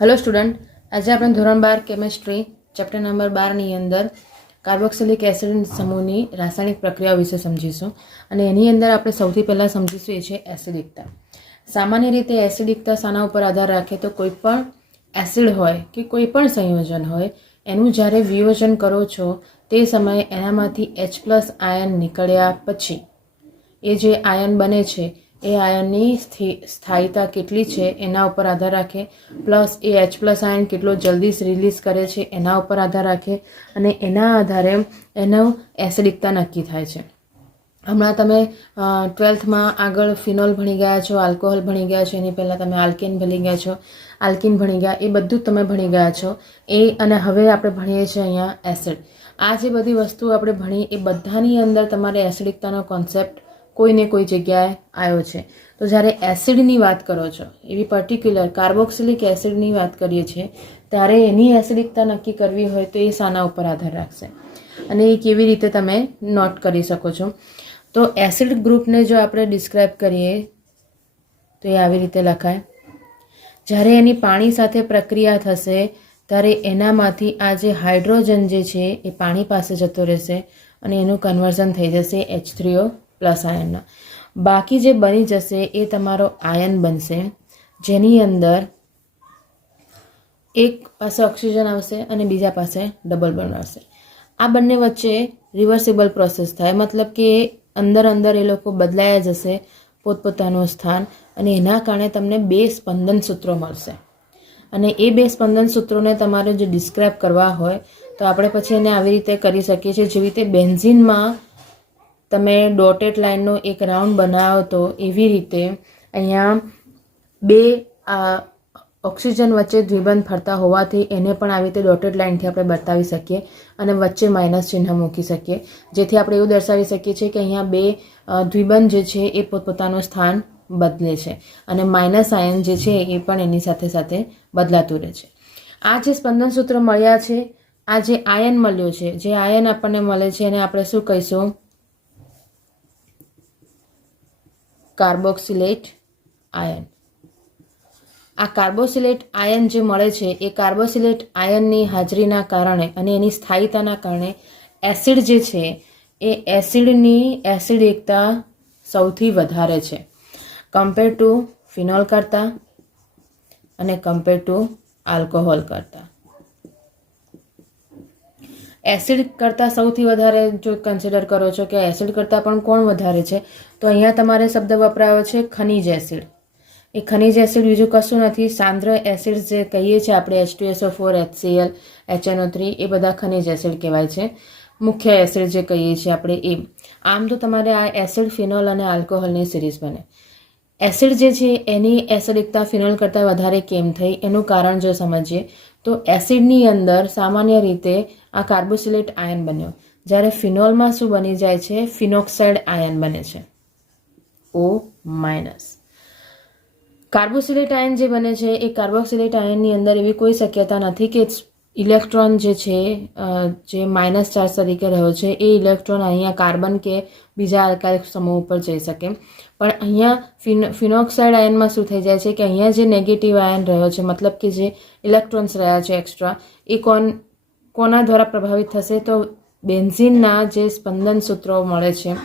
Hello student, आज આપણે ધોરણ 12 કેમેસ્ટ્રી ચેપ્ટર નંબર 12 ની અંદર કાર્બોક્સિલિક એસિડ સમૂહની રાસાયણિક પ્રક્રિયા વિશે સમજીશું અને એની અંદર આપણે સૌથી પહેલા સમજીશું એ છે એસિડિકતા। સામાન્ય રીતે એસિડિકતા શાના ઉપર આધાર રાખે તો કોઈ પણ એસિડ હોય કે કોઈ પણ સંયોજન હોય એનું જ્યારે વિયોજન કરો છો તે સમયે એનામાંથી H+ આયન નીકળ્યા પછી એ જે આયન બને છે એ આયનની સ્થાયીતા કેટલી છે એના ઉપર આધાર રાખે, પ્લસ એ H+ આયન કેટલો જલ્દી રિલીઝ કરે છે એના ઉપર આધાર રાખે અને એના આધારે એનો એસિડિકતા નક્કી થાય છે। હમણાં તમે 12થમાં આગળ ફિનોલ ભણી ગયા છો, આલ્કોહોલ ભણી ગયા છો, એની પહેલાં તમે આલ્કેન ભણી ગયા છો, આલ્કિન ભણી ગયા, એ બધું જ તમે ભણી ગયા છો એ। અને હવે આપણે ભણીએ છીએ અહીંયા એસિડ। આ જે બધી વસ્તુ આપણે ભણી એ બધાની અંદર તમારે એસિડિકતાનો કોન્સેપ્ટ કોઈને કોઈ જગ્યાએ આવ્યો છે। તો જ્યારે એસિડની વાત કરો છો, એવી પર્ટિક્યુલર કાર્બોક્સિલિક એસિડની વાત કરીએ છીએ ત્યારે એની એસિડિકતા નક્કી કરવી હોય તો એ શાના ઉપર આધાર રાખશે અને એ કેવી રીતે તમે નોટ કરી શકો છો। તો એસિડ ગ્રુપને જો આપણે ડિસ્ક્રાઇબ કરીએ તો એ આવી રીતે લખાય, જ્યારે એની પાણી સાથે પ્રક્રિયા થશે ત્યારે એનામાંથી આ જે હાઇડ્રોજન જે છે એ પાણી પાસે જતો રહેશે અને એનું કન્વર્ઝન થઈ જશે H3O+ આયનના। બાકી જે બની જશે એ તમારો આયન બનશે, જેની અંદર એક પાસે ઓક્સિજન આવશે અને બીજા પાસે ડબલ બોન્ડ આવશે। આ બંને વચ્ચે રિવર્સિબલ પ્રોસેસ થાય, મતલબ કે અંદર અંદર એ લોકો બદલાયા જશે પોતપોતાનું સ્થાન અને એના કારણે તમને 2 સ્પંદન સૂત્રો મળશે અને એ 2 સ્પંદન સૂત્રોને તમારે જો ડિસ્ક્રાઇબ કરવા હોય તો આપણે પછી એને આવી રીતે કરી શકીએ છીએ, જેવી રીતે બેન્ઝિનમાં તમે ડોટેડ લાઇનનો એક રાઉન્ડ બનાવો તો એવી રીતે અહીંયા 2 ઓક્સિજન વચ્ચે દ્વિબંધ ફરતા હોવાથી એને પણ આવી રીતે ડોટેડ લાઇનથી આપણે બતાવી શકીએ અને વચ્ચે માઇનસ ચિહ્ન મૂકી શકીએ, જેથી આપણે એવું દર્શાવી શકીએ છીએ કે અહીંયા 2 દ્વિબંધ જે છે એ પોતપોતાનું સ્થાન બદલે છે અને માઇનસ આયન જે છે એ પણ એની સાથે સાથે બદલાતું રહે છે। આ જે સ્પંદન સૂત્ર મળ્યા છે, આ જે આયન મળ્યો છે, જે આયન આપણને મળે છે એને આપણે શું કહીશું? Carboxylate ion. આ કાર્બોક્સિલેટ આયન જે મળે છે એ કાર્બોક્સિલેટ આયનની હાજરીના કારણે અને એની સ્થાયીતાના કારણે એસિડ જે છે એ એસિડની એસિડિકતા સૌથી વધારે છે કમ્પેર ટુ ફિનોલ કરતાં અને કમ્પેર ટુ આલ્કોહોલ કરતાં। એસિડ કરતાં સૌથી વધારે જો કન્સિડર કરો છો કે એસિડ કરતાં પણ કોણ વધારે છે તો અહીંયા તમારે શબ્દ વપરાયો છે ખનિજ એસિડ। એ ખનિજ એસિડ બીજું કશું નથી, સાંદ્ર એસિડ જે કહીએ છીએ આપણે H2SO4, HCl, HNO3 એ બધા ખનિજ એસિડ કહેવાય છે, મુખ્ય એસિડ જે કહીએ છીએ આપણે એ। આમ તો તમારે આ એસિડ, ફિનોલ અને આલ્કોહોલની સિરીઝ બને। એસિડ જે છે એની એસિડિકતા ફિનોલ કરતાં વધારે કેમ થઈ એનું કારણ જો સમજીએ તો એસિડની અંદર સામાન્ય રીતે આ કાર્બોક્સિલેટ આયન બન્યો, જ્યારે ફિનોલમાં શું બની જાય છે? ફિનોક્સાઇડ આયન બને છે O-। કાર્બોક્સિલેટ આયન જે બને છે એ કાર્બોક્સિલેટ આયનની અંદર એવી કોઈ શક્યતા નથી કે ઇલેક્ટ્રોન જે છે જે માઇનસ ચાર્જ તરીકે રહ્યો છે એ ઇલેક્ટ્રોન અહીંયા કાર્બન કે બીજા આલ્કાઇલ સમૂહ ઉપર જઈ શકે, પણ અહીંયા ફિનોક્સાઇડ આયનમાં શું થઈ જાય છે કે અહીંયા જે નેગેટિવ આયન રહ્યો છે, મતલબ કે જે ઇલેક્ટ્રોન્સ રહ્યા છે એક્સ્ટ્રા, એ કોના દ્વારા પ્રભાવિત થશે? તો બેન્ઝિનના જે સ્પંદન સૂત્રો મળે છે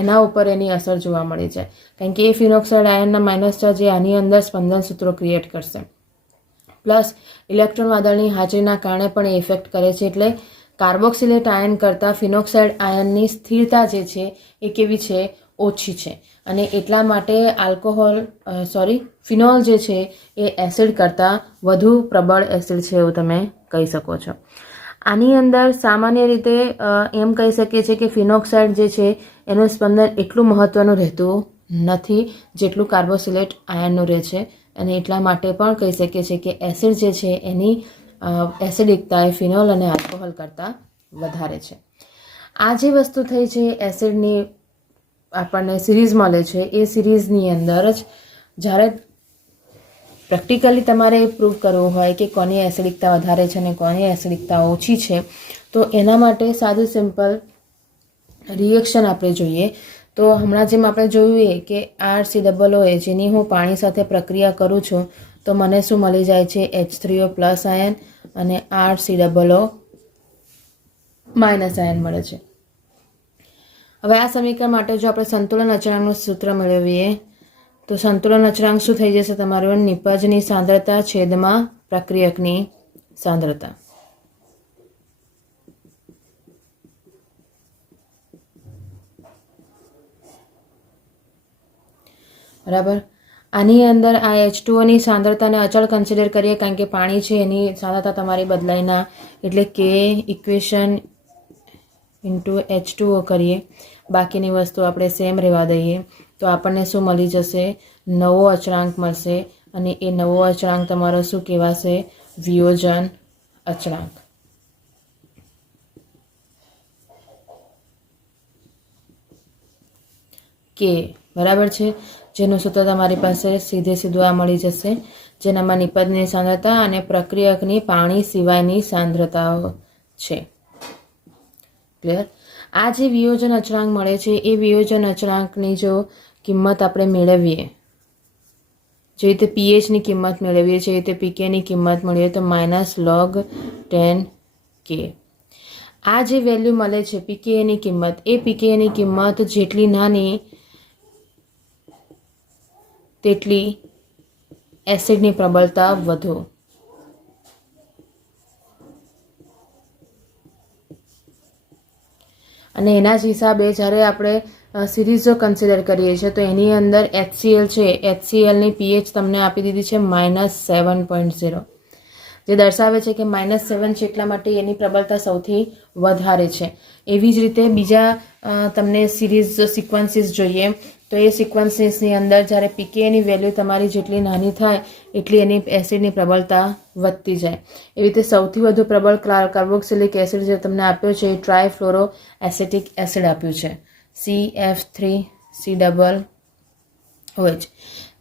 એના ઉપર એની અસર જોવા મળી છે, કારણ કે એ ફિનોક્સાઇડ આયનના માઇનસ ચાર્જ એ આની અંદર સ્પંદન સૂત્રો ક્રિએટ કરશે, પ્લસ ઇલેક્ટ્રોન વાદળની હાજરીના કારણે પણ એ ઇફેક્ટ કરે છે। એટલે કાર્બોક્સિલેટ આયન કરતાં ફિનોક્સાઇડ આયનની સ્થિરતા જે છે એ કેવી છે? ઓછી છે અને એટલા માટે ફિનોલ જે છે એ એસિડ કરતાં વધુ પ્રબળ એસિડ છે એવું તમે કહી શકો છો। આની અંદર સામાન્ય રીતે એમ કહી શકીએ છીએ કે ફિનોક્સાઇડ જે છે એનું સ્પંદન એટલું મહત્ત્વનું રહેતું નથી જેટલું કાર્બોક્સિલેટ આયનનું રહે છે અને એટલા માટે પણ કહી શકીએ છીએ કે એસિડ જે છે એની એસિડિકતા એ ફિનોલ અને આલ્કોહોલ કરતાં વધારે છે। આ જે વસ્તુ થઈ છે એસિડની આપણને સિરીઝ મળે છે એ સિરીઝની અંદર જ જ્યારે પ્રેક્ટિકલી તમારે પ્રૂવ કરવું હોય કે કોની એસિડિકતા વધારે છે અને કોની એસિડિકતા ઓછી છે તો એના માટે સાદું સિમ્પલ રિએક્શન આપણે જોઈએ। તો હમણાં જેમ આપણે જોયું કે RCOO જેની હું પાણી સાથે પ્રક્રિયા કરું છું તો મને શું મળી જાય છે? H3O પ્લસ આયન અને RCOO માઇનસ આયન મળે છે. હવે આ સમીકરણ માટે જો આપણે સંતુલન અચળાંકનું સૂત્ર મેળવીએ તો સંતુલન અચળાંક શું થઈ જશે તમારું? નિપજની સાંદ્રતા છેદમાં પ્રક્રિયકની સાંદ્રતા. બરાબર. આની અંદર આ H2O ની સાંદ્રતાને અચળ કન્સિડર કરીએ કારણ કે પાણી છે એની સાંદ્રતા તમારી બદલાય ના, એટલે K ઇક્વેશન ઇન્ટુ H2O કરીએ, બાકીની વસ્તુ આપણે સેમ રહેવા દઈએ તો આપણને શું મળી જશે? નવો અચળાંક મળશે અને એ નવો અચળાંક તમારો શું કહેવાશે? વિયોજન અચળાંક. કે બરાબર છે, જેનું સૂત્ર તમારી પાસે સીધું આ મળી જશે, જેનામાં નિપજની સાંદ્રતા અને પ્રક્રિયકની પાણી સિવાયની સાંદ્રતાઓ છે. ક્લિયર? આ જે વિયોજન અચળાંક મળે છે એ વિયોજન અચળાંકની જો કિંમત આપણે મેળવીએ, જે રીતે પીએચની કિંમત મેળવીએ છીએ એ રીતે પીકેની કિંમત મેળવીએ તો -log10K. આ જે વેલ્યુ મળે છે પીકેની કિંમત, એ પીકેની કિંમત જેટલી નાની તેટલી એસિડની પ્રબળતા વધુ. અને એના જ હિસાબે જ્યારે આપણે સિરીઝો કન્સિડર કરીએ છીએ તો એની અંદર HCl છે, HClની પીએચ તમને આપી દીધી છે -7.0, જે દર્શાવે છે કે -7 છે એટલા માટે એની પ્રબળતા સૌથી વધારે છે. એવી જ રીતે બીજા તમને સિરીઝ સિક્વન્સીસ જોઈએ તો એ સિક્વન્સીસની અંદર જ્યારે પીકેની વેલ્યુ તમારી જેટલી નાની થાય એટલી એની એસિડની પ્રબળતા વધતી જાય. એવી રીતે સૌથી વધુ પ્રબળ કાર્બોક્સિલિક એસિડ જે તમને આપ્યો છે એ ટ્રાયફ્લોરો એસિટિક એસિડ આપ્યું છે, CF3COOH,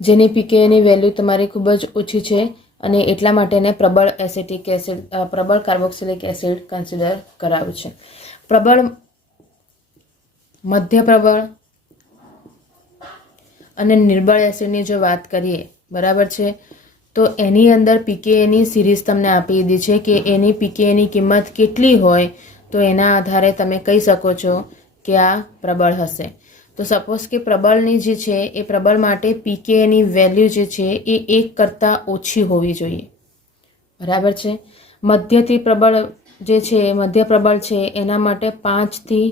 જેની પીકેની વેલ્યુ તમારી ખૂબ જ ઓછી છે અને એટલા માટે એને પ્રબળ એસિટિક એસિડ, પ્રબળ કાર્બોક્સિલિક એસિડ કન્સિડર કરાવ્યું છે. પ્રબળ, મધ્ય પ્રબળ અને નિર્બળ એસિડની જો વાત કરીએ, બરાબર છે, તો એની અંદર પીકેની સિરીઝ તમને આપી દીધી છે કે એની પીકેની કિંમત કેટલી હોય તો એના આધારે તમે કહી શકો છો કે આ પ્રબળ હશે. તો સપોઝ કે પ્રબળની જે છે એ પ્રબળ માટે પીકેની વેલ્યુ જે છે એ 1 કરતાં ઓછી હોવી જોઈએ. બરાબર છે. મધ્યથી પ્રબળ જે છે, મધ્ય પ્રબળ છે એના માટે 5 થી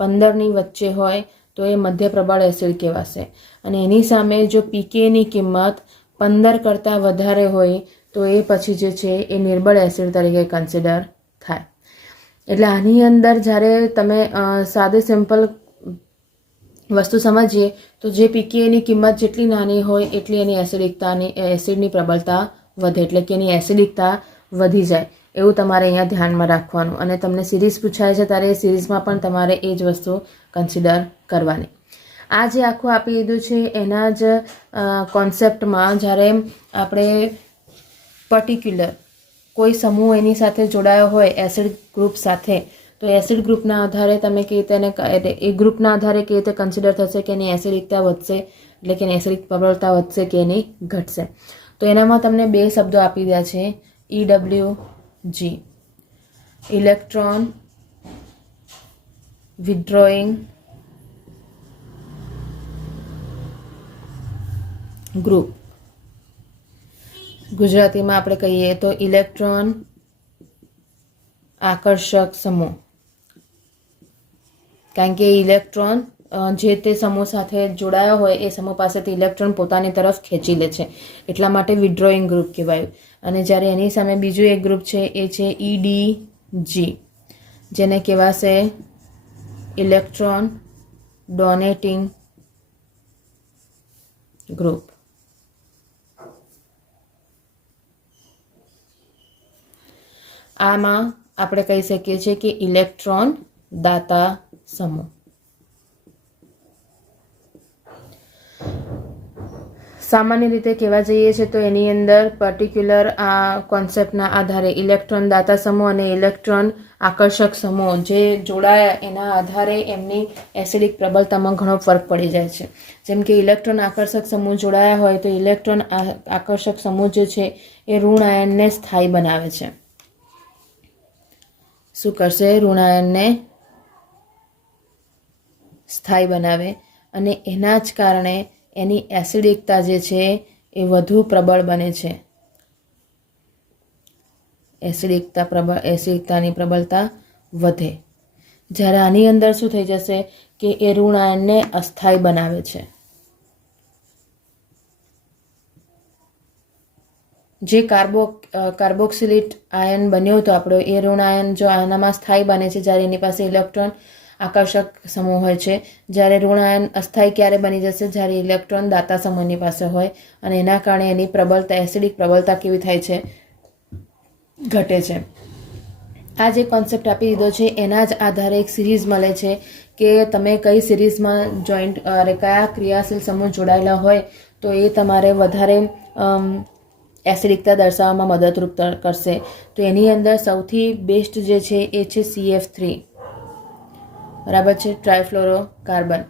15ની વચ્ચે હોય તો એ મધ્ય પ્રબળ એસિડ કહેવાશે. અને એની સામે જો પીકેની કિંમત 15 કરતાં વધારે હોય તો એ પછી જે છે એ નિર્બળ એસિડ તરીકે કન્સિડર થાય. એટલે આની અંદર જ્યારે તમે સાદે સિમ્પલ વસ્તુ સમજીએ તો જે પીકેની કિંમત જેટલી નાની હોય એટલી એની એસિડની પ્રબળતા વધે, એટલે કે એની એસિડિકતા વધી જાય, એવું તમારે અહીંયા ધ્યાનમાં રાખવાનું. અને તમને સિરીઝ પૂછાય છે ત્યારે એ સિરીઝમાં પણ તમારે એ જ વસ્તુ કન્સિડર કરવાની. આ જે આખું આપી દીધું છે એના જ કોન્સેપ્ટમાં જ્યારે આપણે પર્ટિક્યુલર કોઈ સમૂહ એની સાથે જોડાયો હોય એસિડ ગ્રુપ સાથે, તો એસિડ ગ્રુપના આધારે તમે કેવી રીતે એ ગ્રુપના આધારે કેવી રીતે કન્સિડર થશે કે એની એસિડિકતા વધશે, એટલે કે એની એસિડિક પ્રબળતા વધશે કે એની ઘટશે. તો એનામાં તમને 2 શબ્દો આપી દીધા છે, EWG, ઇલેક્ટ્રોન વિથડ્રોઈંગ ગ્રુપ. ગુજરાતીમાં આપણે કહીએ તો ઇલેક્ટ્રોન આકર્ષક સમૂહ, કારણ કે ઇલેક્ટ્રોન જે તે સમૂહ સાથે જોડાયો હોય એ સમૂહ પાસેથી ઇલેક્ટ્રોન પોતાની તરફ ખેંચી લે છે, એટલા માટે વિથડ્રોઈંગ ગ્રુપ કહેવાયું. અને જ્યારે એની સામે બીજું એક ગ્રુપ છે એ છે EDG, જેને કહેવાશે ઇલેક્ટ્રોન ડોનેટિંગ ગ્રુપ. આમાં આપણે કહી શકીએ છીએ કે ઇલેક્ટ્રોન દાતા સમૂહ. સામાન્ય રીતે કહેવા જઈએ છે તો એની અંદર પર્ટિક્યુલર આ કોન્સેપ્ટના આધારે ઇલેક્ટ્રોન દાતા સમૂહ અને ઇલેક્ટ્રોન આકર્ષક સમૂહ જે જોડાયા એના આધારે એમની એસિડિક પ્રબળતામાં ઘણો ફરક પડી જાય છે. જેમ કે ઇલેક્ટ્રોન આકર્ષક સમૂહ જોડાયા હોય તો ઇલેક્ટ્રોન આકર્ષક સમૂહ જે છે એ ઋણ આયનને સ્થાયી બનાવે છે. શું કરશે? ઋણ આયનને સ્થાયી બનાવે અને એના જ કારણે એની એસિડિકતા જે છે એ વધુ પ્રબળ બને છે. એસિડિકતાની પ્રબળતા વધે. જ્યારે આની અંદર શું થઈ જશે કે એ ઋણ આયનને અસ્થાયી બનાવે છે. જે કાર્બોક્સિલિક આયન બન્યો હતો આપણો એ ઋણ આયન જો આનામાં સ્થાયી બને છે જ્યારે એની પાસે ઇલેક્ટ્રોન આકર્ષક સમૂહ હોય છે. જ્યારે ઋણ આયન અસ્થાયી ક્યારે બની જશે? જ્યારે ઇલેક્ટ્રોન દાતા સમૂહની પાસે હોય અને એના કારણે એની પ્રબળતા એસિડિક પ્રબળતા કેવી થાય છે? ઘટે છે. આ જે કોન્સેપ્ટ આપી દીધો છે એના જ આધારે એક સિરીઝ મળે છે કે તમે કઈ સિરીઝમાં કયા ક્રિયાશીલ સમૂહ જોડાયેલા હોય તો એ તમારે વધારે એસિડિકતા દર્શાવવામાં મદદરૂપ કરશે. તો એની અંદર સૌથી બેસ્ટ જે છે એ છે CF3, બરાબર છે, ટ્રાયફ્લોરો કાર્બન.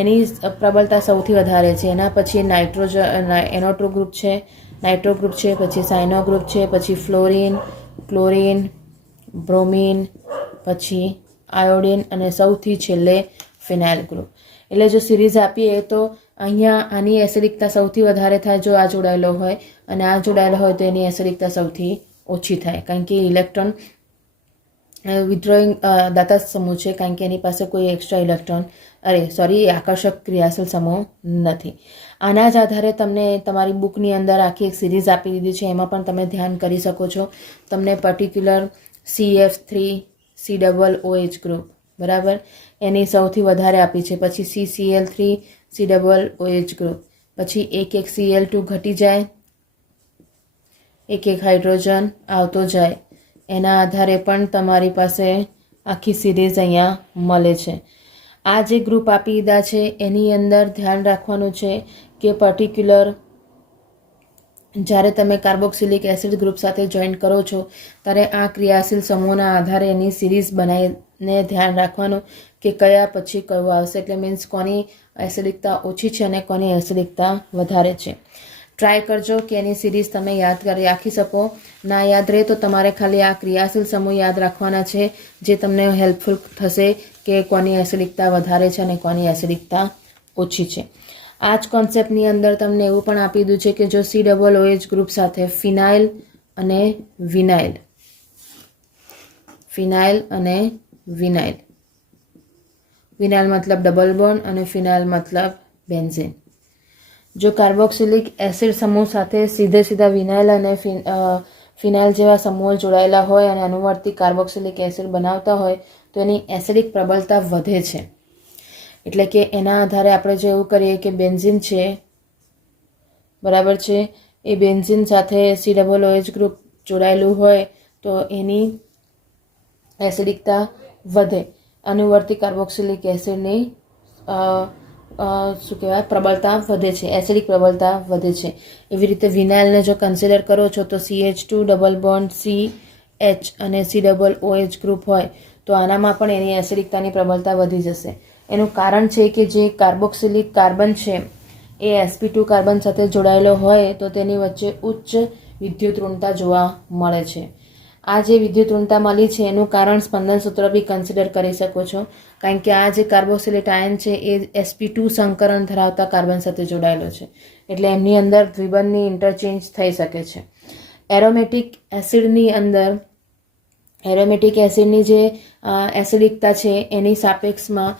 એની પ્રબળતા સૌથી વધારે છે. એના પછી NO2 ગ્રુપ છે, નાઇટ્રો ગ્રુપ છે, પછી સાયનો ગ્રુપ છે, પછી ફ્લોરિન, ક્લોરિન, બ્રોમિન, પછી આયોડિન અને સૌથી છેલ્લે ફિનાઇલ ગ્રુપ. એટલે જો સિરીઝ આપીએ તો અહીંયા આની એસિડિકતા સૌથી વધારે થાય જો આ જોડાયેલો હોય અને આ જોડાયેલો હોય તો એની એસિડિકતા સૌથી ઓછી થાય કારણ કે ઇલેક્ટ્રોન વિથડ્રોઈંગ દાતા સમૂહ છે કારણ કે એની પાસે કોઈ એક્સ્ટ્રા આકર્ષક ક્રિયાશીલ સમૂહ નથી. આના જ આધારે તમને તમારી બુકની અંદર આખી એક સિરીઝ આપી દીધી છે. એમાં પણ તમે ધ્યાન કરી શકો છો. તમને પર્ટિક્યુલર CF3 COOH ગ્રુપ, બરાબર, એની સૌથી વધારે આપી છે. પછી CCl3 COOH ગ્રુપ, પછી એક Cl2 ઘટી જાય, એક હાઇડ્રોજન આવતો જાય. એના આધારે પણ તમારી પાસે આખી સિરીઝ અહીંયા મળે છે. આ જે ગ્રુપ આપી દીધા છે એની અંદર ધ્યાન રાખવાનું છે કે પર્ટિક્યુલર જ્યારે તમે કાર્બોક્સિલિક એસિડ ગ્રુપ સાથે જોઈન કરો છો ત્યારે આ ક્રિયાશીલ સમૂહના આધારે એની સિરીઝ બનાવીને ધ્યાન રાખવાનું કે કયા પછી કયું આવશે. એટલે મીન્સ કોની એસિડિકતા ઓછી છે અને કોની એસિડિકતા વધારે છે. ટ્રાય કરજો કે એની સિરીઝ તમે યાદ કરી રાખી શકો. ના યાદ રહે તો તમારે ખાલી આ ક્રિયાશીલ સમૂહ યાદ રાખવાના છે જે તમને હેલ્પફુલ થશે કે કોની એસિડિકતા વધારે છે અને કોની એસિડિકતા ઓછી છે. આ જ કોન્સેપ્ટની અંદર તમને એવું પણ આપી દીધું છે કે જો COOH ગ્રુપ સાથે ફિનાઇલ અને વિનાઇલ મતલબ ડબલ બોન્ડ અને ફિનાઇલ મતલબ બેન્ઝીન. જો કાર્બોક્સિલિક એસિડ સમૂહ સાથે સીધા વિનાઇલ અને ફિનાઇલ જેવા સમૂહ જોડાયેલા હોય અને અનુવર્તી કાર્બોક્સિલિક એસિડ બનાવતા હોય તો એની એસિડિક પ્રબળતા વધે છે. એટલે કે એના આધારે આપણે જો એવું કરીએ કે બેન્ઝીન છે, બરાબર છે, એ બેન્ઝીન સાથે COOH ગ્રુપ જોડાયેલું હોય તો એની એસિડિકતા વધે. અનુવર્તી કાર્બોક્સિલિક એસિડની પ્રબળતા વધે છે, એસિડિક પ્રબળતા વધે છે. એવી રીતે વિનાઇલને જો કન્સિડર કરો છો તો CH2 ડબલ બોન્ડ CH અને COOH ગ્રુપ હોય તો આનામાં પણ એની એસિડિકતાની પ્રબળતા વધી જશે. એનું કારણ છે કે જે કાર્બોક્સિલિક કાર્બન છે એ sp2 કાર્બન સાથે જોડાયેલો હોય તો તેની વચ્ચે ઉચ્ચ વિદ્યુત ઋણતા જોવા મળે છે. આ જે વિદ્યુત ઋણતા મળી છે એનું કારણ સ્પંદન સૂત્ર બી કન્સિડર કરી શકો છો કારણ કે આ જે કાર્બોક્સિલેટ આયન છે એ sp2 સંકરણ ધરાવતા કાર્બન સાથે જોડાયેલો છે એટલે એમની અંદર દ્વિબંધની ઇન્ટરચેન્જ થઈ શકે છે. એરોમેટિક એસિડની જે એસિડિકતા છે એની સાપેક્ષમાં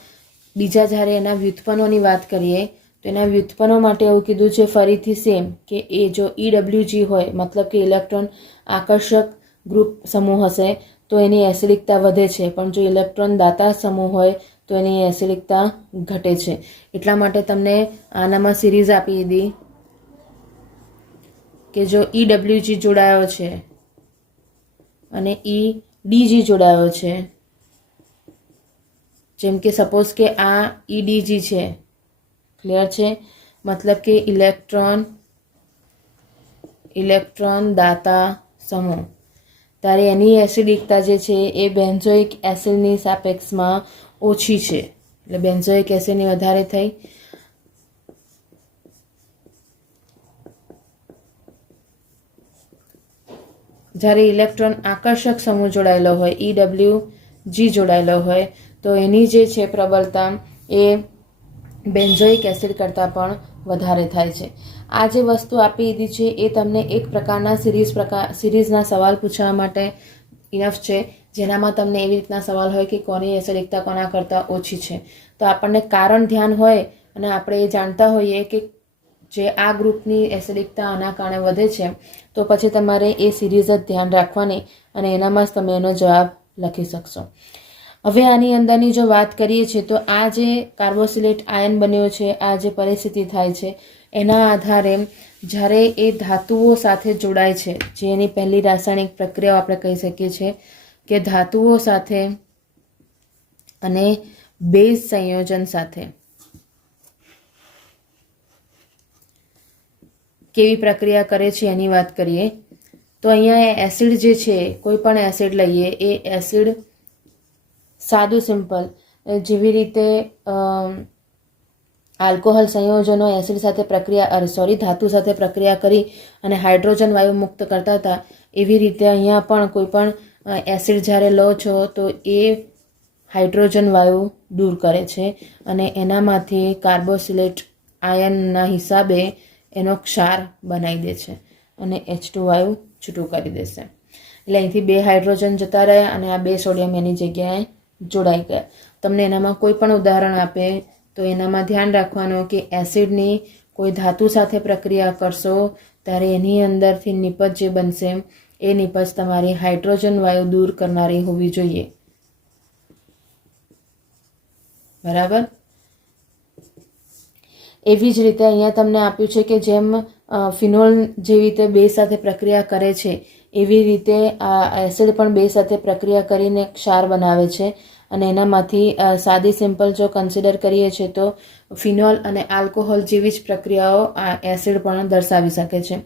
બીજા જ્યારે એના વ્યુત્પન્નોની વાત કરીએ તો એના વ્યુત્પન્નો માટે એવું કીધું છે ફરીથી સેમ કે એ જો EWG હોય મતલબ કે ઇલેક્ટ્રોન આકર્ષક ગ્રુપ સમૂહ હશે તો એની એસિડિકતા વધે છે, પણ જો ઇલેક્ટ્રોન દાતા સમૂહ હોય તો એની એસિડિકતા ઘટે છે. એટલા માટે તમને આનામાં સિરીઝ આપી દીધી કે જો EWG જોડાયો છે અને EDG જોડાયો છે, જેમ કે સપોઝ કે આ EDG છે, ક્લિયર છે, મતલબ કે ઇલેક્ટ્રોન ઇલેક્ટ્રોન દાતા સમૂહ, ત્યારે એની એસિડિકતા જે છે એ બેન્ઝોઇક એસિડની સાપેક્ષમાં ઓછી છે, એટલે બેન્ઝોઇક એસિડની વધારે થઈ. જ્યારે ઇલેક્ટ્રોન આકર્ષક સમૂહ જોડાયેલો હોય, EWG જોડાયેલો હોય, તો એની જે છે પ્રબળતા એ બેન્ઝોઇક એસિડ કરતાં પણ વધારે થાય છે. આ જે વસ્તુ આપી દીધી છે એ તમને એક પ્રકારના સિરીઝના સવાલ પૂછવા માટે ઇનફ છે, જેનામાં તમને એવી રીતના સવાલ હોય કે કોની એસિડિકતા કોના કરતાં ઓછી છે. તો આપણને કારણ ધ્યાન હોય અને આપણે એ જાણતા હોઈએ કે જે આ ગ્રુપની એસિડિકતા આના કારણે વધે છે, તો પછી તમારે એ સિરીઝ જ ધ્યાન રાખવાની અને એનામાં જ તમે એનો જવાબ લખી શકશો. હવે આની અંદરની જો વાત કરીએ છીએ તો આ જે કાર્બોક્સિલેટ આયન બન્યો છે, આ જે પરિસ્થિતિ થાય છે એના આધારે જ્યારે એ ધાતુઓ સાથે જોડાય છે, જે એની પહેલી રાસાયણિક પ્રક્રિયાઓ આપણે કહી શકીએ છીએ કે ધાતુઓ સાથે અને બેઝ સંયોજન સાથે કેવી પ્રક્રિયા કરે છે એની વાત કરીએ તો અહીંયા એસિડ જે છે, કોઈ પણ એસિડ લઈએ, એ એસિડ સાદું સિમ્પલ, જેવી રીતે આલ્કોહોલ સંયોજનો એસિડ સાથે ધાતુ સાથે પ્રક્રિયા કરી અને હાઇડ્રોજન વાયુ મુક્ત કરતા હતા, એવી રીતે અહીંયા પણ કોઈ પણ એસિડ જ્યારે લો છો તો એ હાઇડ્રોજન વાયુ દૂર કરે છે અને એનામાંથી કાર્બોક્સિલેટ આયનના હિસાબે એનો ક્ષાર બનાવી દે છે અને H2 વાયુ છૂટું કરી દેશે. એટલે અહીંથી 2 હાઇડ્રોજન જતા રહ્યા અને આ 2 સોડિયમ એની જગ્યાએ જોડાઈ ગયા. તમને એનામાં કોઈ પણ ઉદાહરણ આપે તો એનામાં ધ્યાન રાખવાનું કે એસિડની કોઈ ધાતુ સાથે પ્રક્રિયા કરશો ત્યારે એની અંદરથી નિપજ જે બનશે એ નિપજ તમારી હાઇડ્રોજન વાયુ દૂર કરનારી હોવી જોઈએ. બરાબર. એવી જ રીતે અહીંયા તમને આપ્યું છે કે જેમ ફિનોલ જેવી રીતે બેઝ સાથે પ્રક્રિયા કરે છે, એવી રીતે આ એસિડ પણ બેઝ સાથે પ્રક્રિયા કરીને ક્ષાર બનાવે છે અને એનામાંથી સાદી સિમ્પલ જો કન્સિડર કરીએ છીએ તો ફિનોલ અને આલ્કોહોલ જેવી જ પ્રક્રિયાઓ આ એસિડ પણ દર્શાવી શકે છે.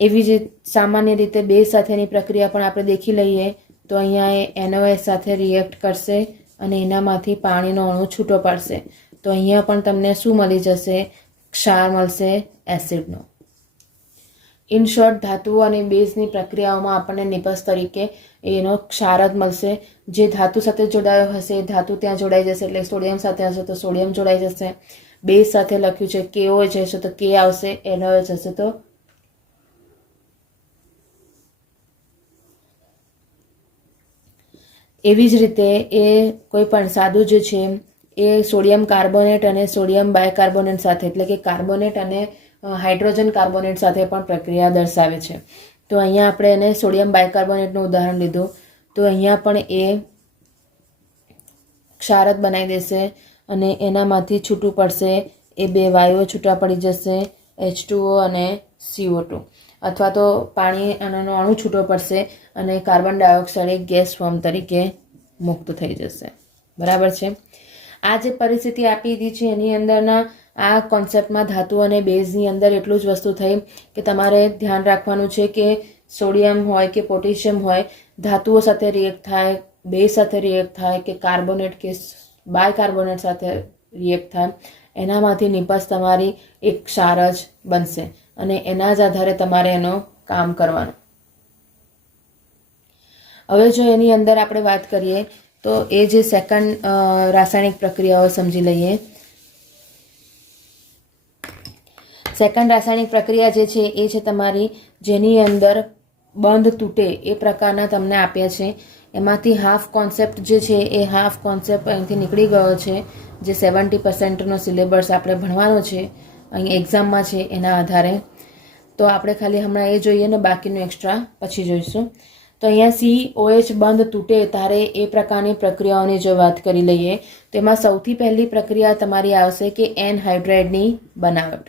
એવી જ સામાન્ય રીતે બેઝ સાથેની પ્રક્રિયા પણ આપણે દેખી લઈએ તો અહીંયા એ NOS સાથે રિએક્ટ કરશે અને એનામાંથી પાણીનો અણુ છૂટો પાડશે. તો અહીંયા પણ તમને શું મળી જશે? ક્ષાર મળશે એસિડનો. ઇન શોર્ટ, ધાતુઓ અને બેઝની પ્રક્રિયાઓમાં આપણને નિપજ તરીકે એનો ક્ષાર જ મળશે. જે ધાતુ સાથે જોડાયો હશે ધાતુ ત્યાં જોડાઈ જશે, એટલે સોડિયમ સાથે હશે તો સોડિયમ જોડાઈ જશે. બેઝ સાથે લખ્યું છે KOH હશે તો K આવશે, NOH હશે તો એવી જ રીતે એ કોઈ પણ સાદું જે છે એ સોડિયમ કાર્બોનેટ અને સોડિયમ બાયકાર્બોનેટ સાથે, એટલે કે કાર્બોનેટ અને હાઇડ્રોજન કાર્બોનેટ સાથે પણ પ્રક્રિયા દર્શાવે છે. તો અહીંયા આપણે એને સોડિયમ બાયકાર્બોનેટનું ઉદાહરણ લીધું, તો અહીંયા પણ એ ક્ષાર જ બનાવી દેશે અને એનામાંથી છૂટું પડશે એ 2 વાયુઓ છૂટા પડી જશે, H2O અને CO2, અથવા તો પાણી આનો અણુ છૂટો પડશે અને કાર્બન ડાયોક્સાઇડ એક ગેસ ફોર્મ તરીકે મુક્ત થઈ જશે. બરાબર છે. આ જે પરિસ્થિતિ આપી દીધી છે એની અંદરના આ કોન્સેપ્ટમાં ધાતુ અને બેઝની અંદર એટલું જ વસ્તુ થઈ કે તમારે ધ્યાન રાખવાનું છે કે સોડિયમ હોય કે પોટેશિયમ હોય, ધાતુઓ સાથે રિએક્ટ થાય, બેઝ સાથે રિએક્ટ થાય કે કાર્બોનેટ કે બાયકાર્બોનેટ સાથે રિએક્ટ થાય, એનામાંથી નિપજ તમારી એક ક્ષાર જ બનશે અને એના જ આધારે તમારે એનો કામ કરવાનું. હવે જો એની અંદર આપણે વાત કરીએ તો એ જે સેકન્ડ રાસાયણિક પ્રક્રિયાઓ સમજી લઈએ. સેકન્ડ રાસાયણિક પ્રક્રિયા જે છે એ છે તમારી જેની અંદર બંધ તૂટે એ પ્રકારના તમને આપ્યા છે. એમાંથી હાફ કોન્સેપ્ટ જે છે એ હાફ કોન્સેપ્ટ અહીંથી નીકળી ગયો છે, જે 70% સિલેબસ આપણે ભણવાનો છે અહીં એક્ઝામમાં છે એના આધારે. તો આપણે ખાલી હમણાં એ જોઈએ ને બાકીનું એક્સ્ટ્રા પછી જોઈશું. તો અહીંયા COH બંધ તૂટે ત્યારે એ પ્રકારની પ્રક્રિયાઓની જો વાત કરી લઈએ તો એમાં સૌથી પહેલી પ્રક્રિયા તમારી આવશે કે એનહાઇડ્રાઇડની બનાવટ.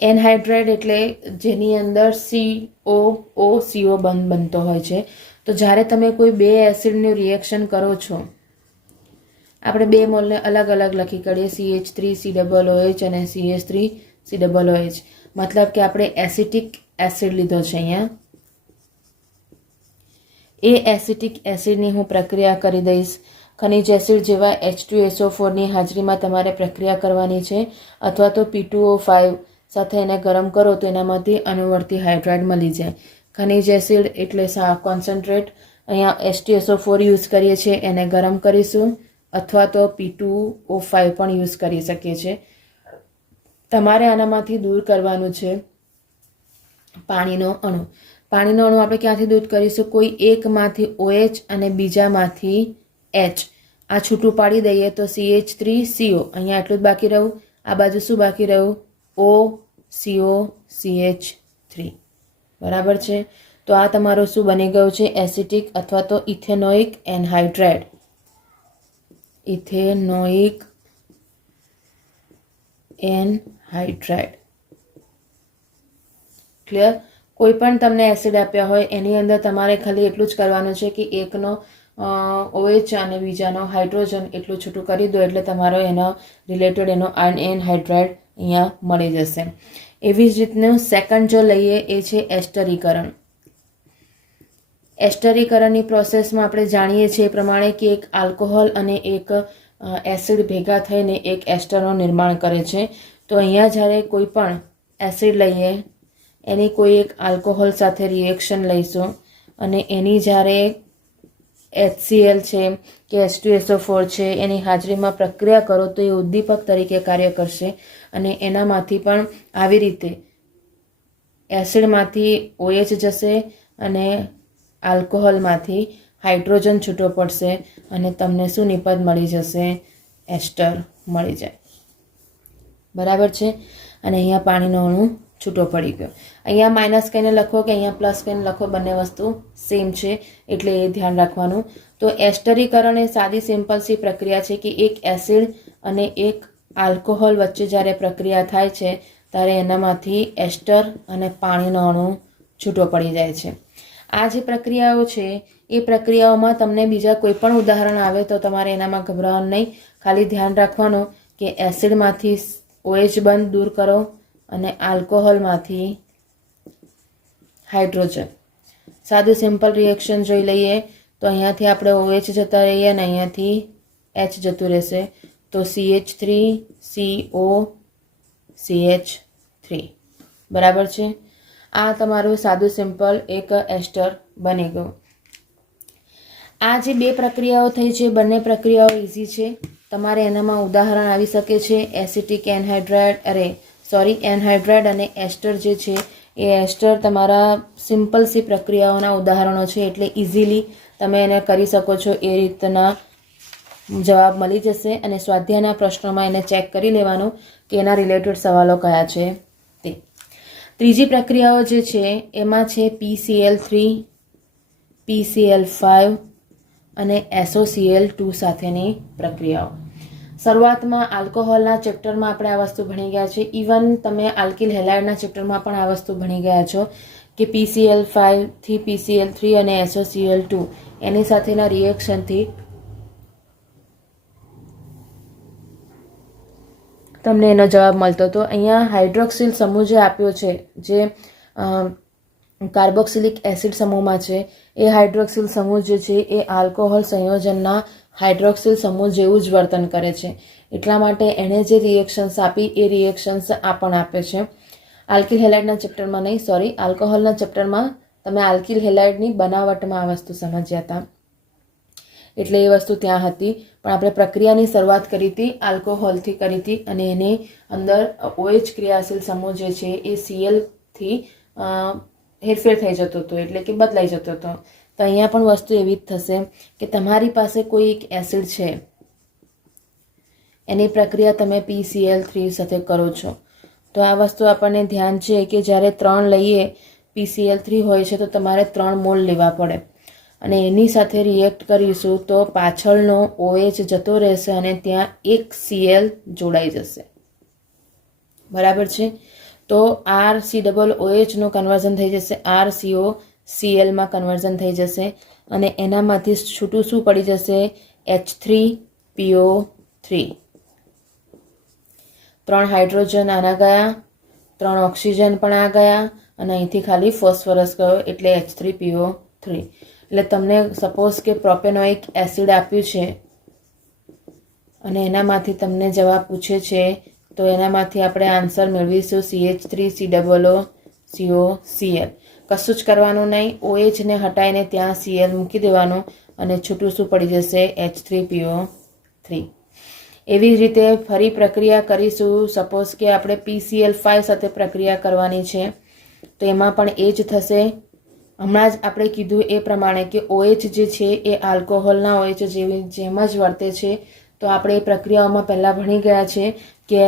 એનહાઇડ્રાઇડ એટલે જેની અંદર COO બંધ બનતો હોય છે. તો જ્યારે તમે કોઈ 2 એસિડનું રિએક્શન કરો છો આપણે બે મોલને અલગ અલગ લખી કાઢીએ, CH3COOH અને CH3COOH. મતલબ કે આપણે એસિટિક એસિડ લીધો છે અહીંયા. એ એસિટિક એસિડની હું પ્રક્રિયા કરી દઈશ. ખનિજ એસિડ જેવા H2SO4ની હાજરીમાં તમારે પ્રક્રિયા કરવાની છે, અથવા તો P2O5 સાથે એને ગરમ કરો તો એનામાંથી અનુવર્તી હાઇડ્રાઇડ મળી જાય. ખનિજ એસિડ એટલે કોન્સન્ટ્રેટ. અહીંયા H2SO4 યુઝ કરીએ છીએ, એને ગરમ કરીશું, અથવા તો P2O5 પણ યુઝ કરી શકીએ છીએ. તમારે આનામાંથી દૂર કરવાનું છે પાણીનો અણુ. પાણીનો અણુ આપણે ક્યાંથી દૂર કરીશું? કોઈ એકમાંથી OH અને બીજામાંથી H. આ છૂટું પાડી દઈએ તો CH3CO. અહીંયા એટલું જ બાકી રહ્યું. આ બાજુ શું બાકી રહ્યું? OCOCH3. બરાબર છે. તો આ તમારું શું બની ગયું છે? એસિટિક અથવા તો ethanoic anhydride. Ethanoic anhydride. Clear? કોઈ પણ તમને એસિડ આપ્યા હોય એની અંદર તમારે ખાલી એટલું જ કરવાનું છે કે એકનો OH અને બીજાનો હાઇડ્રોજન એટલું છૂટું કરી દો એટલે તમારો એનો રિલેટેડ એનો એનહાઇડ્રાઇડ અહીંયા મળી જશે. એવી જ રીતનું સેકન્ડ જો લઈએ એ છે એસ્ટરીકરણ. એસ્ટરીકરણની પ્રોસેસમાં આપણે જાણીએ છીએ એ પ્રમાણે કે એક આલ્કોહોલ અને એક એસિડ ભેગા થઈને એક એસ્ટરનું નિર્માણ કરે છે. તો અહીંયા જ્યારે કોઈ પણ એસિડ લઈએ એની કોઈ એક આલ્કોહોલ સાથે રિએક્શન લઈશું અને એની જ્યારે HCl છે કે H2SO4 છે એની હાજરીમાં પ્રક્રિયા કરો તો એ ઉદ્દીપક તરીકે કાર્ય કરશે અને એનામાંથી પણ આવી રીતે એસિડમાંથી OH જશે અને આલ્કોહોલમાંથી હાઇડ્રોજન છૂટો પડશે અને તમને શું નિપજ મળી જશે? એસ્ટર મળી જાય. બરાબર છે. અને અહીંયા પાણીનો અણુ છૂટો પડી ગયો. અહીંયા માઇનસ કહીને લખો કે અહીંયા પ્લસ કહીને લખો, બંને વસ્તુ સેમ છે એટલે એ ધ્યાન રાખવાનું. તો એસ્ટરીકરણ એ સાદી સિમ્પલ સી પ્રક્રિયા છે કે એક એસિડ અને એક આલ્કોહોલ વચ્ચે જ્યારે પ્રક્રિયા થાય છે ત્યારે એનામાંથી એસ્ટર અને પાણીનો અણુ છૂટો પડી જાય છે. આ જે પ્રક્રિયાઓ છે એ પ્રક્રિયાઓમાં તમને બીજા કોઈ પણ ઉદાહરણ આવે તો તમારે એનામાં ગભરાવાનું નહીં. ખાલી ધ્યાન રાખવાનું કે એસિડમાંથી OH બંધ દૂર કરો અને આલ્કોહોલમાંથી હાઇડ્રોજન. સાદું સિમ્પલ રિએક્શન જોઈ લઈએ તો અહીંયાથી આપણે OH જતા રહીએ અને અહીંયાથી H જતું રહેશે તો CH3COCH3. બરાબર છે. આ તમારું સાદું સિમ્પલ એક એસ્ટર બની ગયું. આ જે બે પ્રક્રિયાઓ થઈ છે બંને પ્રક્રિયાઓ ઇઝી છે. તમારે એનામાં ઉદાહરણ આવી શકે છે એસિટિક એનહાઇડ્રાઇડ અને એસ્ટર જે છે એ એસ્ટર તમારા સિમ્પલ સી પ્રક્રિયાઓના ઉદાહરણો છે એટલે ઇઝીલી તમે એને કરી શકો છો. એ રીતના જવાબ મળી જશે અને સ્વાધ્યાયના પ્રશ્નોમાં એને ચેક કરી લેવાનું કે એના રિલેટેડ સવાલો કયા છે તે. ત્રીજી પ્રક્રિયાઓ જે છે એમાં છે PCl3, PCl5 અને SOCl2 સાથેની પ્રક્રિયાઓ. શરૂઆતમાં આલ્કોહોલના ચેપ્ટરમાં આપણે આ વસ્તુ ભણી ગયા છે. ઇવન તમે આલ્કિલ હેલાઇડના ચેપ્ટરમાં પણ આ વસ્તુ ભણી ગયા છો કે PCl5 થી PCl3 અને SOCl2 એની સાથેના રિએક્શનથી તમને એનો જવાબ મળતો હતો. અહીંયા હાઇડ્રોક્સિલ સમૂહ જે આપ્યો છે જે કાર્બોક્સિલિક એસિડ સમૂહમાં છે એ હાઇડ્રોક્સિલ સમૂહ જે છે એ આલ્કોહોલ સંયોજનના હાઇડ્રોક્સિલ સમૂહ જેવું જ વર્તન કરે છે. એટલા માટે એણે જે રિએક્શન્સ આપી એ રિએક્શન્સ આ પણ આપે છે. આલ્કિલ હેલાઇડના ચેપ્ટરમાં નહીં, સોરી, આલ્કોહોલના ચેપ્ટરમાં તમે આલ્કિલ હેલાઇડની બનાવટમાં આ વસ્તુ સમજ્યા હતા એટલે એ વસ્તુ ત્યાં હતી. પણ આપણે પ્રક્રિયાની શરૂઆત કરી હતી આલ્કોહોલથી કરી હતી અને એની અંદર OH ક્રિયાશીલ સમૂહ જે છે એ Clથી હેરફેર થઈ જતો હતો એટલે કે બદલાઈ જતો હતો. તો અહીંયા પણ વસ્તુ એવી જ થશે કે તમારી પાસે કોઈ એક એસિડ છે એની પ્રક્રિયા તમે PCl3 સાથે કરો છો તો આ વસ્તુ આપણને ધ્યાન છે કે જ્યારે 3 લઈએ PCl3 હોય છે તો તમારે 3 મોલ લેવા પડે અને એની સાથે રિએક્ટ કરીશું તો પાછળનો OH જતો રહેશે અને ત્યાં એક Cl જોડાઈ જશે. બરાબર છે. તો RCOOHનું કન્વર્ઝન થઈ જશે RCOClમાં કન્વર્ઝન થઈ જશે અને એનામાંથી છૂટું શું પડી જશે? H3 PO3. 3 હાઇડ્રોજન આના ગયા, 3 ઓક્સિજન પણ આ ગયા અને અહીંથી ખાલી ફોસ્ફરસ ગયો એટલે H3PO3. એટલે તમને સપોઝ કે પ્રોપેનોઇક એસિડ આપ્યું છે અને એનામાંથી તમને જવાબ પૂછે છે તો એનામાંથી આપણે આન્સર મેળવીશું CH3COO કશું જ કરવાનું નહીં, OH ને હટાવીને ત્યાં Cl મૂકી દેવાનું અને છૂટું શું પડી જશે H3PO3. એવી જ રીતે ફરી પ્રક્રિયા કરીશું. સપોઝ કે આપણે PCl5 સાથે પ્રક્રિયા કરવાની છે તો એમાં પણ એ જ થશે. હમણાં જ આપણે કીધું એ પ્રમાણે કે OH જે છે એ આલ્કોહોલના OH જેમ જ વર્તે છે. તો આપણે એ પ્રક્રિયાઓમાં પહેલાં ભણી ગયા છે કે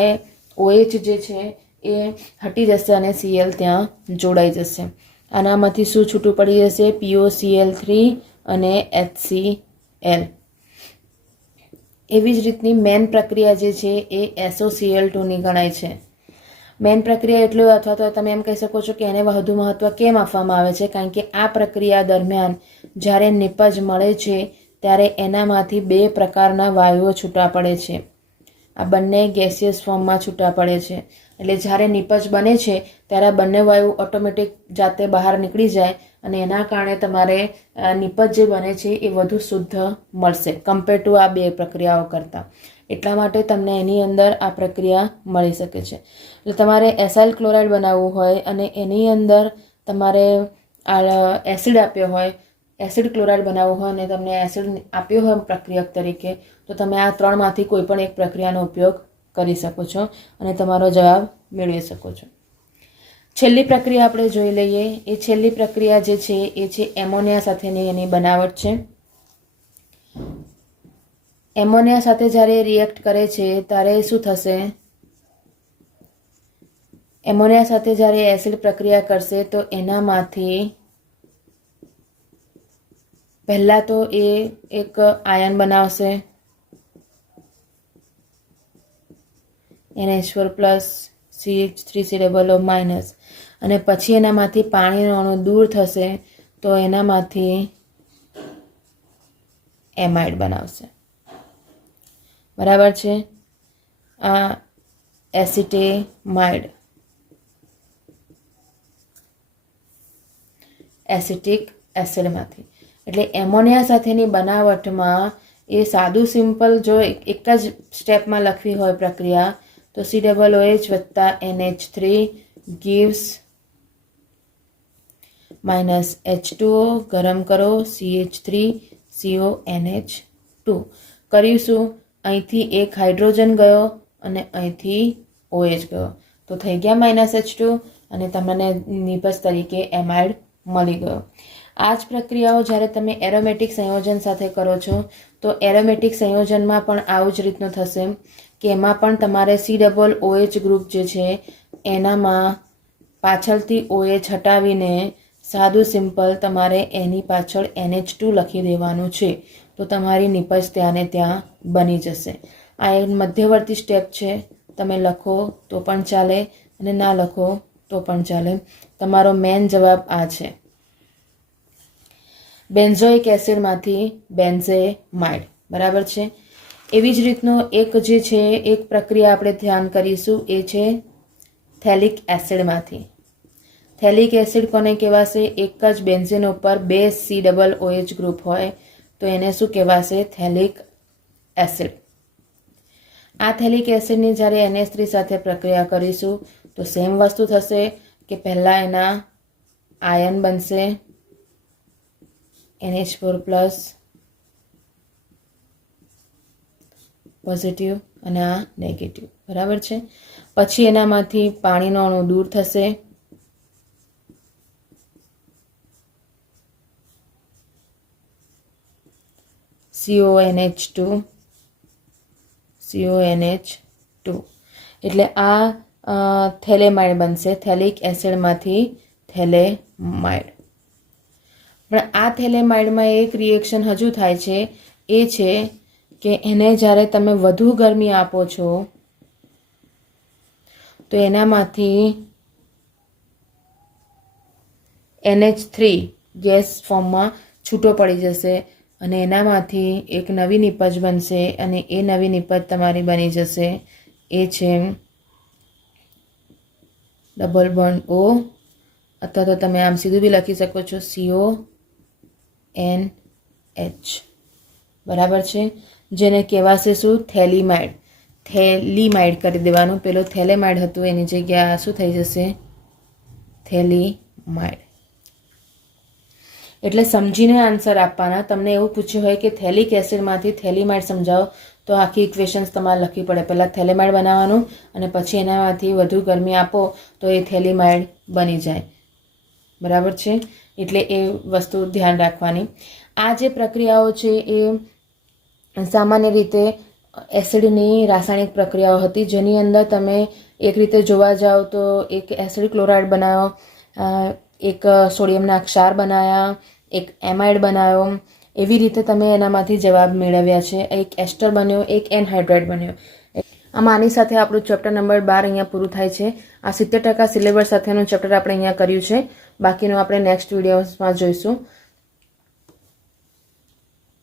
OH જે છે એ હટી જશે અને Cl ત્યાં જોડાઈ જશે. આનામાંથી શું છૂટું પડી જશે POCl3 અને HCl. એવી જ રીતની મેન પ્રક્રિયા જે છે એ SOCl2ની ગણાય છે. મેન પ્રક્રિયા એટલે અથવા તો તમે એમ કહી શકો છો કે એને વધુ મહત્વ કેમ આપવામાં આવે છે, કારણ કે આ પ્રક્રિયા દરમિયાન જ્યારે નિપજ મળે છે ત્યારે એનામાંથી 2 પ્રકારના વાયુઓ છૂટા પડે છે. આ બંને ગેસિયસ ફોર્મમાં છૂટા પડે છે. એટલે જ્યારે નિપજ બને છે ત્યારે આ બંને વાયુ ઓટોમેટિક જાતે બહાર નીકળી જાય અને એના કારણે તમારે નિપજ જે બને છે એ વધુ શુદ્ધ મળશે કમ્પેર ટુ આ 2 પ્રક્રિયાઓ કરતાં. એટલા માટે તમને એની અંદર આ પ્રક્રિયા મળી શકે છે. એટલે તમારે એસાઇલ ક્લોરાઇડ બનાવવું હોય અને એની અંદર તમારે એસિડ આપ્યો હોય, એસિડ ક્લોરાઇડ બનાવવું હોય અને તમને એસિડ આપ્યો હોય પ્રક્રિયક તરીકે, તો તમે આ 3માંથી કોઈ પણ એક પ્રક્રિયાનો ઉપયોગ કરી શકો છો અને તમારો જવાબ મેળવી શકો છો. છેલ્લી પ્રક્રિયા આપણે જોઈ લઈએ. એ છેલ્લી પ્રક્રિયા જે છે એ છે એમોનિયા સાથેની એની બનાવટ છે. એમોનિયા સાથે જ્યારે રિએક્ટ કરે છે ત્યારે શું થશે? એમોનિયા સાથે જ્યારે એસિડ પ્રક્રિયા કરશે તો એનામાંથી પહેલાં તો એ એક આયન બનાવશે NH4+ CH3COO- અને પછી એનામાંથી પાણીનો અણુ દૂર થશે તો એનામાંથી એમાઇડ બનાવશે. બરાબર છે? આ એસિટેમાઇડ, એસિટિક એસિડમાંથી. એટલે એમોનિયા સાથેની બનાવટમાં એ સાદું સિમ્પલ જો એક જ સ્ટેપમાં લખવી હોય પ્રક્રિયા તો COOH + NH3 gives -H2O, ગરમ કરો CH3CONH2. કરીશું, અહીંથી એક હાઇડ્રોજન ગયો અને અહીંથી OH ગયો તો થઈ ગયા -H2 અને તમને નિપજ તરીકે એમાઇડ મળી ગયો. આ જ પ્રક્રિયાઓ જ્યારે તમે એરોમેટિક સંયોજન સાથે કરો છો તો એરોમેટિક સંયોજનમાં પણ આવું જ રીતનું થશે કે એમાં પણ તમારે COOH ગ્રુપ જે છે એનામાં પાછળથી OH હટાવીને સાદું સિમ્પલ તમારે એની પાછળ NH2 લખી દેવાનું છે તો તમારી નિપજ ત્યાં ને ત્યાં બની જશે. આ એક મધ્યવર્તી સ્ટેપ છે. તમે લખો તો પણ ચાલે અને ના લખો તો પણ ચાલે. તમારો મેન જવાબ આ છે. બેન્ઝોઇક એસિડમાંથી બેન્ઝેમાઇડ. બરાબર છે? એવી જ રીતનો એક જે છે એક પ્રક્રિયા આપણે ધ્યાન કરીશું એ છે થેલિક એસિડમાંથી. થેલિક એસિડ કોને કહેવાશે? એક જ બેન્ઝીન ઉપર 2 COOH ગ્રુપ હોય તો એને શું કહેવાશે? થેલિક એસિડ. આ થેલિક એસિડની જ્યારે NH3 સાથે પ્રક્રિયા કરીશું તો સેમ વસ્તુ થશે કે પહેલાં એના આયન બનશે NH4+ પોઝિટિવ અને આ નેગેટિવ. બરાબર છે? પછી એનામાંથી પાણીનો અણુ દૂર થશે CONH2 એટલે આ થેલેમાઇડ બનશે. થેલિક એસિડમાંથી થેલેમાઇડ. પણ આ થેલેમાઇડમાં એક રિએક્શન હજુ થાય છે એ છે કે એને જ્યારે તમે વધુ ગરમી આપો છો તો એનામાંથી NH3 ગેસ ફોર્મમાં છૂટો પડી જશે અને એનામાંથી એક નવી નિપજ બનશે અને એ નવી નિપજ તમારી બની જશે. એ છે ડબલ બોન્ડ O, અથવા તો તમે આમ સીધું બી લખી શકો છો CONH. બરાબર છે, જેને કહેવાશે શું? થેલીમાઇડ. થેલીમાઇડ કરી દેવાનું. પેલો થેલેમાઇડ હતું એની જગ્યા શું થઈ જશે? થેલીમાઇડ. એટલે સમજીને આન્સર આપવાના. તમને એવું પૂછ્યું હોય કે થેલિક એસિડમાંથી થેલીમાઇડ સમજાવો, તો આખી ઇક્વેશન્સ તમારે લખવી પડે. પહેલાં થેલેમાઇડ બનાવવાનું અને પછી એનામાંથી વધુ ગરમી આપો તો એ થેલીમાઇડ બની જાય. બરાબર છે, એટલે એ વસ્તુ ધ્યાન રાખવાની. આ જે પ્રક્રિયાઓ છે એ સામાન્ય રીતે એસિડની રાસાયણિક પ્રક્રિયાઓ હતી, જેની અંદર તમે એક રીતે જોવા જાઓ તો એક એસિડ ક્લોરાઇડ બનાવ્યો, એક સોડિયમના ક્ષાર બનાવ્યા, એક એમાઇડ બનાવ્યો. એવી રીતે તમે એનામાંથી જવાબ મેળવ્યા છે. એક એસ્ટર બન્યો, એક એનહાઇડ્રાઇડ બન્યો. આમ આની સાથે આપણું ચેપ્ટર નંબર 12 અહીંયા પૂરું થાય છે. આ 70% સિલેબસ સાથેનું ચેપ્ટર આપણે અહીંયા કર્યું છે. બાકીનું આપણે નેક્સ્ટ વિડીયોઝમાં જોઈશું.